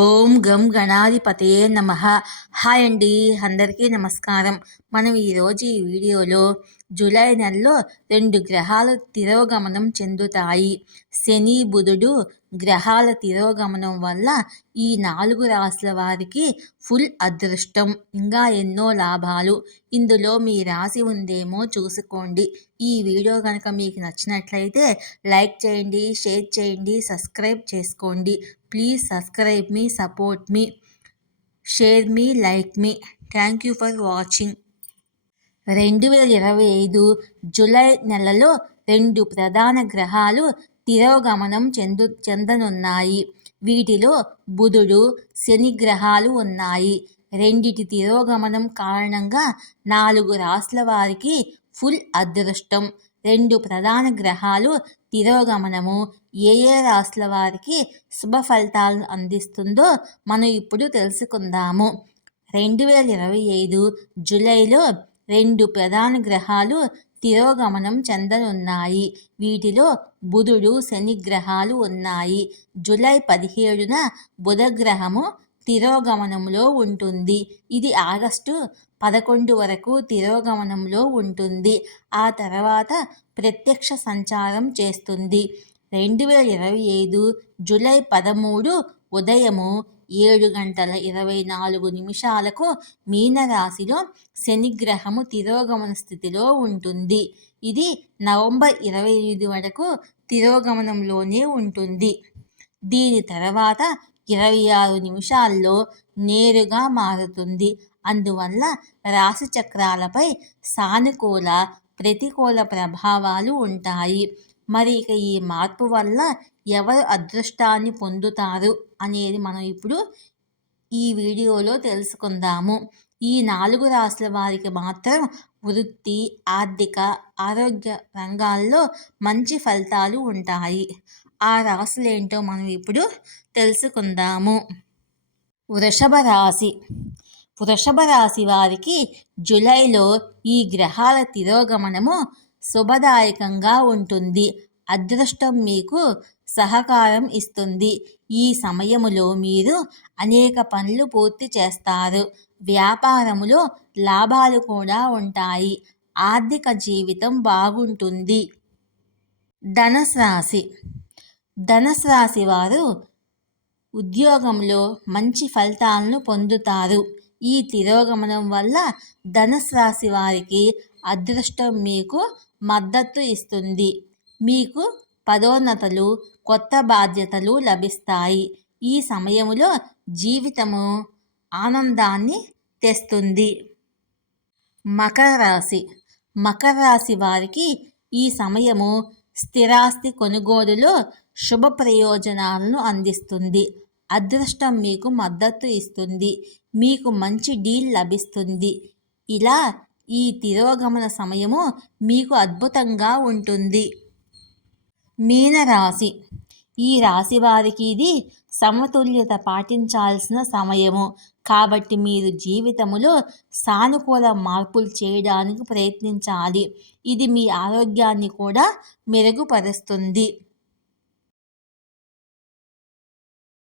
ఓం గం గణాధిపతయే నమ. హాయ్ అండి అందరికీ నమస్కారం. మనం ఈరోజు ఈ వీడియోలో జూలై నెలలో రెండు గ్రహాలు తిరోగమనం చెందుతాయి. శని బుధుడు గ్రహాల తిరోగమనం వల్ల ఈ నాలుగు రాశుల వారికి ఫుల్ అదృష్టం ఇంకా ఎన్నో లాభాలు. ఇందులో మీ రాశి ఉందేమో చూసుకోండి. ఈ వీడియో కనుక మీకు నచ్చినట్లయితే లైక్ చేయండి షేర్ చేయండి సబ్స్క్రైబ్ చేసుకోండి. ప్లీజ్ సబ్స్క్రైబ్ మీ సపోర్ట్ మీ షేర్ మీ like me. Thank you for watching. రెండు వేల ఇరవై ఐదు జూలై నెలలో రెండు ప్రధాన గ్రహాలు తిరోగమనం చెందు చెందనున్నాయి. వీటిలో బుధుడు శని గ్రహాలు ఉన్నాయి. రెండిటి తిరోగమనం కారణంగా నాలుగు రాసుల వారికి ఫుల్ అదృష్టం. రెండు ప్రధాన గ్రహాలు తిరోగమనము. ఏ ఏ రాసుల వారికి శుభ ఫలితాలను అందిస్తుందో మనం ఇప్పుడు తెలుసుకుందాము. రెండు వేల ఇరవై ఐదు జూలైలో రెండు ప్రధాన గ్రహాలు తిరోగమనం చెందనున్నాయి. వీటిలో బుధుడు శనిగ్రహాలు ఉన్నాయి. జూలై పదిహేడున బుధగ్రహము తిరోగమనంలో ఉంటుంది. ఇది ఆగస్టు పదకొండు వరకు తిరోగమనంలో ఉంటుంది. ఆ తర్వాత ప్రత్యక్ష సంచారం చేస్తుంది. రెండు వేల ఇరవై ఐదు జూలై పదమూడు ఉదయము ఏడు గంటల ఇరవై నాలుగు నిమిషాలకు మీనరాశిలో శనిగ్రహము తిరోగమన స్థితిలో ఉంటుంది. ఇది నవంబర్ ఇరవై ఐదు వరకు తిరోగమనంలోనే ఉంటుంది. దీని తర్వాత ఇరవై ఆరు నిమిషాల్లో నేరుగా మారుతుంది. అందువల్ల రాశి చక్రాలపై సానుకూల ప్రతికూల ప్రభావాలు ఉంటాయి. మరి ఇక ఈ మార్పు వల్ల ఎవరు అదృష్టాన్ని పొందుతారు అనేది మనం ఇప్పుడు ఈ వీడియోలో తెలుసుకుందాము. ఈ నాలుగు రాశుల వారికి మాత్రం వృత్తి ఆర్థిక ఆరోగ్య రంగాల్లో మంచి ఫలితాలు ఉంటాయి. ఆ రాశులు ఏంటో మనం ఇప్పుడు తెలుసుకుందాము. వృషభ రాశి. వృషభ రాశి వారికి జూలైలో ఈ గ్రహాల తిరోగమనము శుభదాయకంగా ఉంటుంది. అదృష్టం మీకు సహకారం ఇస్తుంది. ఈ సమయములో మీరు అనేక పనులు పూర్తి చేస్తారు. వ్యాపారములో లాభాలు కూడా ఉంటాయి. ఆర్థిక జీవితం బాగుంటుంది. ధనస్ రాశి. ధనస్ రాశి వారు ఉద్యోగంలో మంచి ఫలితాలను పొందుతారు. ఈ తిరోగమనం వల్ల ధనుసు రాశి వారికి అదృష్టం మీకు మద్దతు ఇస్తుంది. మీకు పదోన్నతలు కొత్త బాధ్యతలు లభిస్తాయి. ఈ సమయంలో జీవితము ఆనందాన్ని తెస్తుంది. మకర రాశి. మకర రాశి వారికి ఈ సమయము స్థిరాస్తి కొనుగోలులో శుభ ప్రయోజనాలను అందిస్తుంది. అదృష్టం మీకు మద్దతు ఇస్తుంది. మీకు మంచి డీల్ లభిస్తుంది. ఇలా ఈ తిరోగమన సమయము మీకు అద్భుతంగా ఉంటుంది. మీనరాశి. ఈ రాశి వారికి ఇది సమతుల్యత పాటించాల్సిన సమయము. కాబట్టి మీరు జీవితంలో సానుకూల మార్పులు చేయడానికి ప్రయత్నించాలి. ఇది మీ ఆరోగ్యాన్ని కూడా మెరుగుపరుస్తుంది.